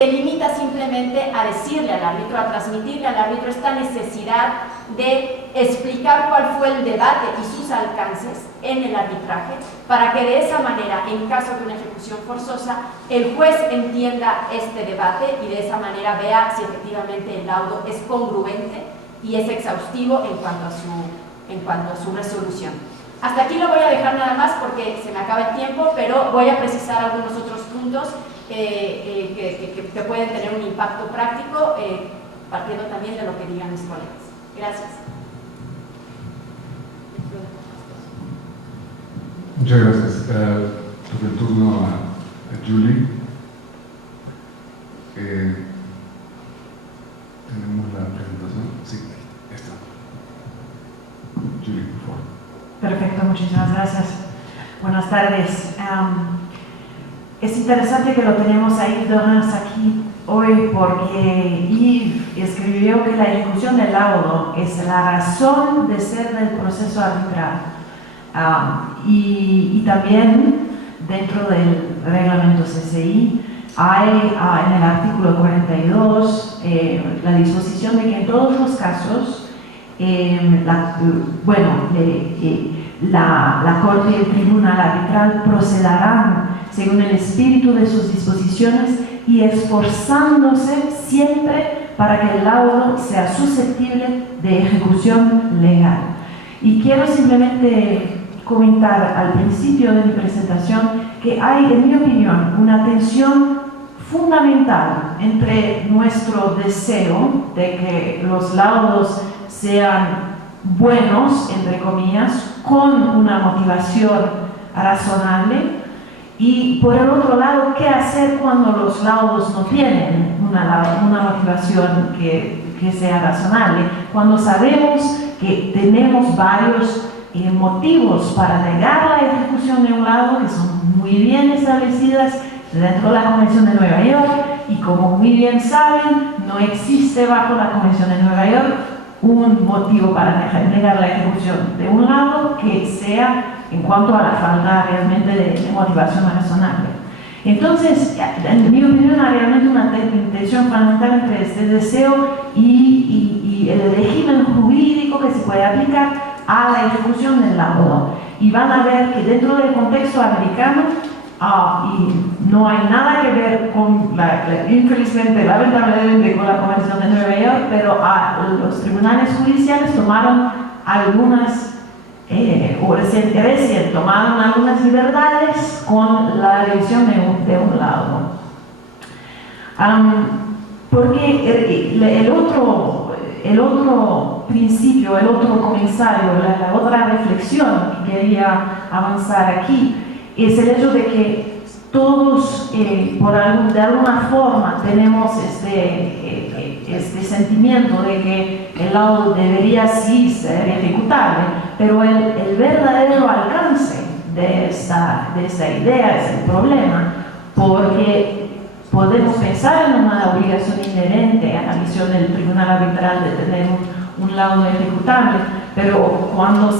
se limita simplemente a decirle al árbitro, a transmitirle al árbitro esta necesidad de explicar cuál fue el debate y sus alcances en el arbitraje, para que de esa manera, en caso de una ejecución forzosa, el juez entienda este debate y de esa manera vea si efectivamente el laudo es congruente y es exhaustivo en cuanto a su resolución. Hasta aquí lo voy a dejar nada más porque se me acaba el tiempo, pero voy a precisar algunos otros puntos que pueden tener un impacto práctico, partiendo también de lo que digan mis colegas. Gracias. Muchas gracias. Por el turno a Julie. ¿Tenemos la presentación? Sí, ahí está. Julie, por favor. Perfecto, muchísimas gracias. Buenas tardes. Es interesante que lo tenemos ahí, Donas, aquí hoy, porque Yves escribió que la ejecución del laudo es la razón de ser del proceso arbitral. Y también dentro del reglamento CCI hay en el artículo 42 la disposición de que en todos los casos la Corte y el Tribunal Arbitral procederán según el espíritu de sus disposiciones y esforzándose siempre para que el laudo sea susceptible de ejecución legal. Y quiero simplemente comentar al principio de mi presentación que hay, en mi opinión, una tensión fundamental entre nuestro deseo de que los laudos sean buenos, entre comillas, con una motivación razonable, y por el otro lado, qué hacer cuando los laudos no tienen una motivación que sea razonable, cuando sabemos que tenemos varios motivos para negar la ejecución de un laudo que son muy bien establecidas dentro de la Convención de Nueva York, y como muy bien saben, no existe bajo la Convención de Nueva York un motivo para negar la ejecución de un laudo que sea en cuanto a la falta realmente de motivación razonable. Entonces, en mi opinión, hay realmente una tensión fundamental entre este deseo y el régimen jurídico que se puede aplicar a la ejecución del laudo. Y van a ver que dentro del contexto americano, y no hay nada que ver con, infelizmente, lamentablemente, con la Convención de Nueva York, pero los tribunales judiciales tomaron algunas recién tomaron algunas libertades con la revisión de un laudo. Porque el otro principio, el otro comentario, la otra reflexión que quería avanzar aquí es el hecho de que todos, de alguna forma, tenemos este sentimiento de que el laudo debería sí ser ejecutable, pero el verdadero alcance de esta idea es el problema, porque podemos pensar en una obligación inherente a la misión del Tribunal Arbitral de tener un laudo ejecutable, pero cuando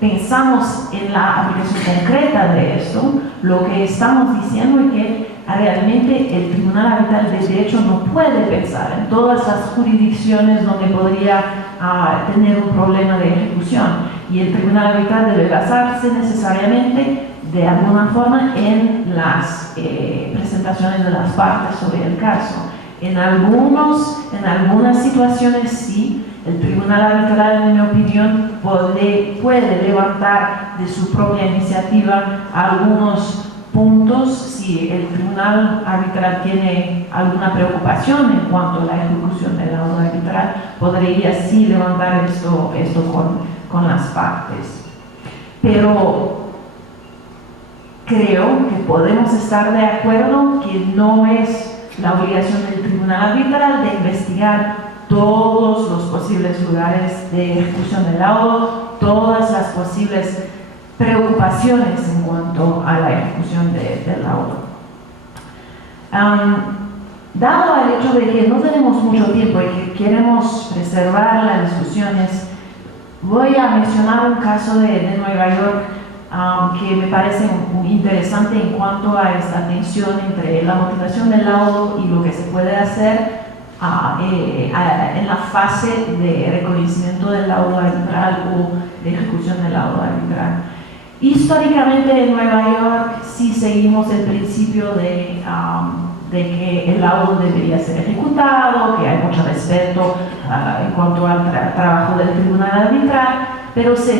pensamos en la aplicación concreta de esto, lo que estamos diciendo es que realmente el Tribunal Arbitral de Derecho no puede pensar en todas las jurisdicciones donde podría tener un problema de ejecución, y el Tribunal Arbitral debe basarse necesariamente de alguna forma en las presentaciones de las partes sobre el caso. En algunas situaciones sí, el Tribunal Arbitral, en mi opinión, puede levantar de su propia iniciativa algunos puntos si el Tribunal Arbitral tiene alguna preocupación en cuanto a la ejecución del laudo arbitral, podría sí levantar esto con las partes. Pero creo que podemos estar de acuerdo que no es la obligación del Tribunal Arbitral de investigar todos los posibles lugares de ejecución del laudo, todas las posibles preocupaciones en cuanto a la ejecución del laudo. Dado el hecho de que no tenemos mucho tiempo y que queremos preservar las discusiones, voy a mencionar un caso de Nueva York que me parece muy interesante en cuanto a esta tensión entre la motivación del laudo y lo que se puede hacer en la fase de reconocimiento del laudo arbitral o de ejecución del laudo arbitral. Históricamente en Nueva York sí seguimos el principio de que el laudo debería ser ejecutado, que hay mucho respeto en cuanto al trabajo del tribunal arbitral, pero se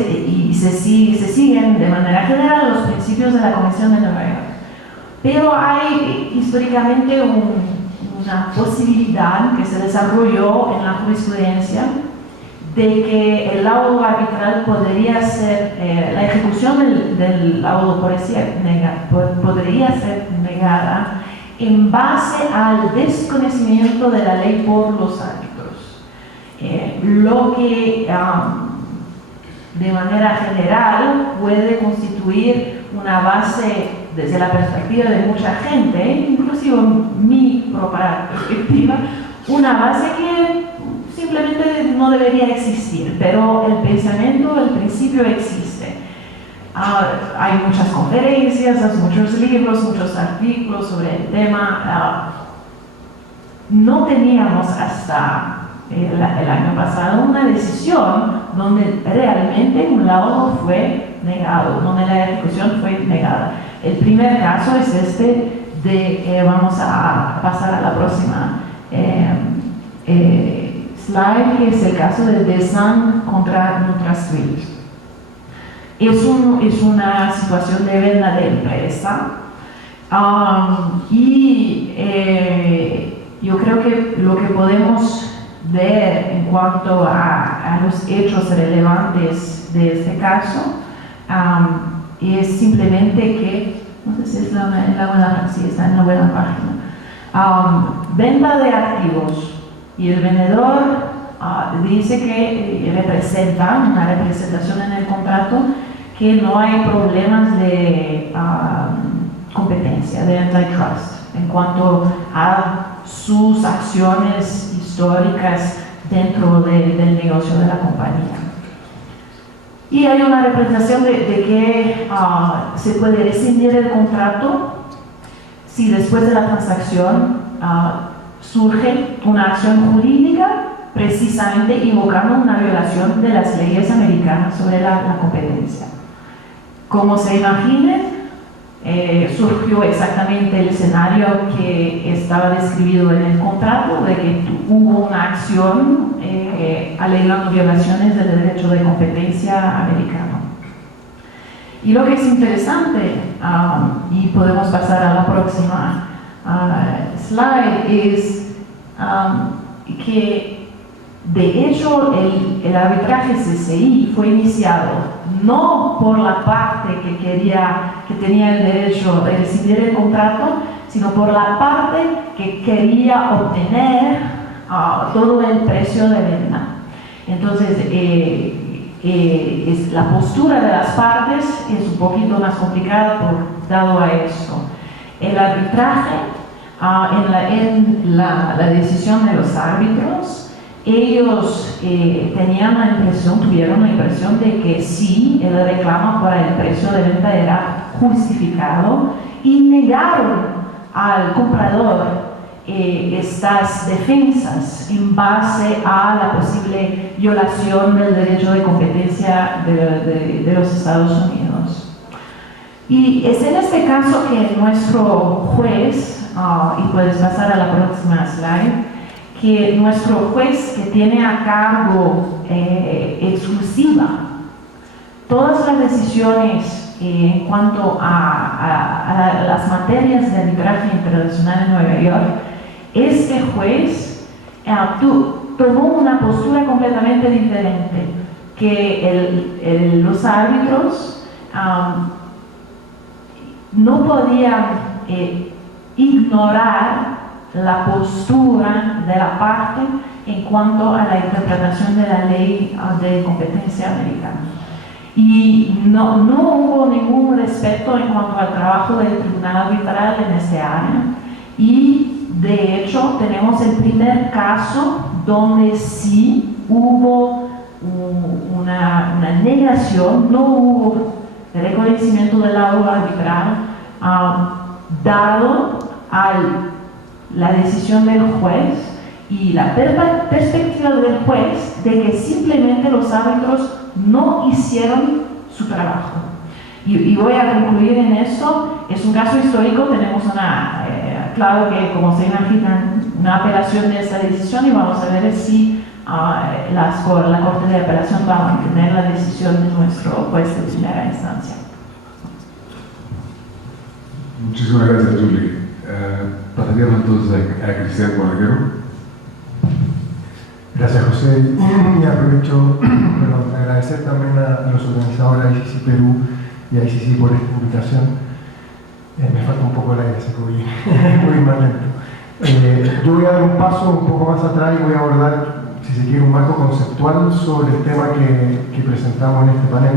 siguen de manera general los principios de la Convención de Nueva York. Pero hay históricamente una posibilidad que se desarrolló en la jurisprudencia de que el laudo arbitral podría ser, la ejecución del laudo podría ser negada en base al desconocimiento de la ley por los árbitros. Lo que de manera general puede constituir una base desde la perspectiva de mucha gente, inclusive mi propia perspectiva, una base que simplemente no debería existir, pero el pensamiento, el principio existe. Hay muchas conferencias, muchos libros, muchos artículos sobre el tema. No teníamos hasta el año pasado una decisión donde realmente un laudo fue negado, donde la ejecución fue negada. El primer caso es este vamos a pasar a la próxima slide, que es el caso de Desan contra Nutrasweet. Es una situación de venta de empresa y yo creo que lo que podemos ver en cuanto a los hechos relevantes de este caso es simplemente que, no sé si está en la buena página, venta de activos, y el vendedor dice que representa una representación en el contrato que no hay problemas de competencia, de antitrust, en cuanto a sus acciones históricas dentro del negocio de la compañía. Y hay una representación de que se puede rescindir el contrato si después de la transacción surge una acción jurídica precisamente invocando una violación de las leyes americanas sobre la competencia. Como se imaginen, surgió exactamente el escenario que estaba descrito en el contrato, de que hubo una acción alegando violaciones del derecho de competencia americano. Y lo que es interesante, y podemos pasar a la próxima slide, es que de hecho el arbitraje CCI fue iniciado no por la parte que tenía el derecho de rescindir el contrato, sino por la parte que quería obtener todo el precio de venta. Entonces, la postura de las partes es un poquito más complicada dado a esto. El arbitraje, en la decisión de los árbitros, ellos tuvieron la impresión de que sí, el reclamo para el precio de venta era justificado y negaron al comprador estas defensas en base a la posible violación del derecho de competencia de los Estados Unidos. Y es en este caso que nuestro juez, y puedes pasar a la próxima slide, que nuestro juez, que tiene a cargo exclusiva todas las decisiones en cuanto a las materias de arbitraje internacional en Nueva York, este juez tomó una postura completamente diferente, que los árbitros no podían ignorar la postura de la parte en cuanto a la interpretación de la ley de competencia americana. Y no hubo ningún respeto en cuanto al trabajo del tribunal arbitral en este área. Y de hecho tenemos el primer caso donde sí hubo una negación, no hubo de reconocimiento del laudo arbitral dado a la decisión del juez y la perspectiva del juez de que simplemente los árbitros no hicieron su trabajo. Y voy a concluir en esto. Es un caso histórico, tenemos claro que como se imagina, una apelación de esta decisión y vamos a ver si la Corte de Apelación va a mantener la decisión de nuestro juez de primera instancia. Muchísimas gracias, Julie. Pasaríamos entonces a Cristian Borguero. Gracias, José. Y aprovecho para agradecer también a los organizadores, a ICC Perú y a ICC por esta invitación. Me falta un poco el aire, así que voy más lento. Yo voy a dar un paso un poco más atrás y voy a abordar, si se quiere, un marco conceptual sobre el tema que presentamos en este panel,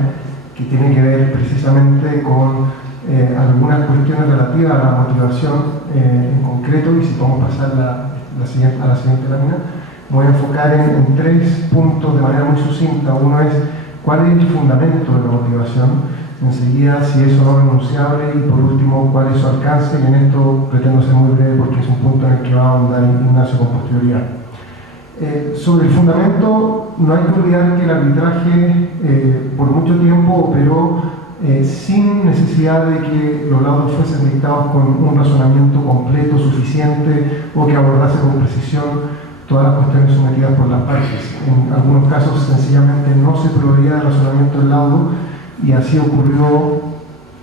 que tiene que ver precisamente con algunas cuestiones relativas a la motivación en concreto, y si podemos pasar a la siguiente lámina. Me voy a enfocar en 3 puntos de manera muy sucinta. Uno es cuál es el fundamento de la motivación, enseguida si es o no renunciable, y por último cuál es su alcance, y en esto pretendo ser muy breve porque es un punto en el que va a ahondar Ignacio con posterioridad. Sobre el fundamento, no hay que olvidar que el arbitraje por mucho tiempo operó sin necesidad de que los laudos fuesen dictados con un razonamiento completo, suficiente, o que abordase con precisión todas las cuestiones sometidas por las partes. En algunos casos sencillamente no se proveía de razonamiento del laudo, y así ocurrió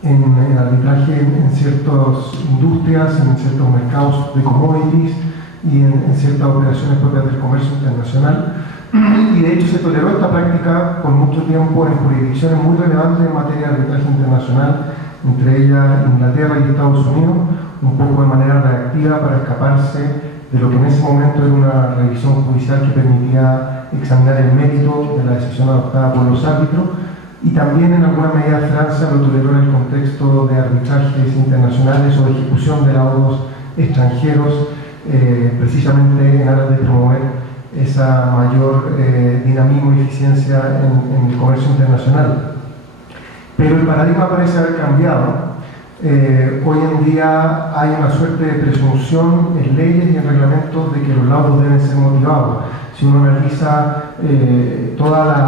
en el arbitraje en ciertas industrias, en ciertos mercados de commodities y en ciertas operaciones propias del comercio internacional. Y de hecho se toleró esta práctica por mucho tiempo en jurisdicciones muy relevantes en materia de arbitraje internacional, entre ellas Inglaterra y Estados Unidos, un poco de manera reactiva para escaparse de lo que en ese momento era una revisión judicial que permitía examinar el mérito de la decisión adoptada por los árbitros. Y también en alguna medida Francia lo toleró en el contexto de arbitrajes internacionales o de ejecución de laudos extranjeros, precisamente en aras de promover esa mayor dinamismo y eficiencia en el comercio internacional. Pero el paradigma parece haber cambiado. Hoy en día hay una suerte de presunción en leyes y en reglamentos de que los laudos deben ser motivados. Si uno analiza toda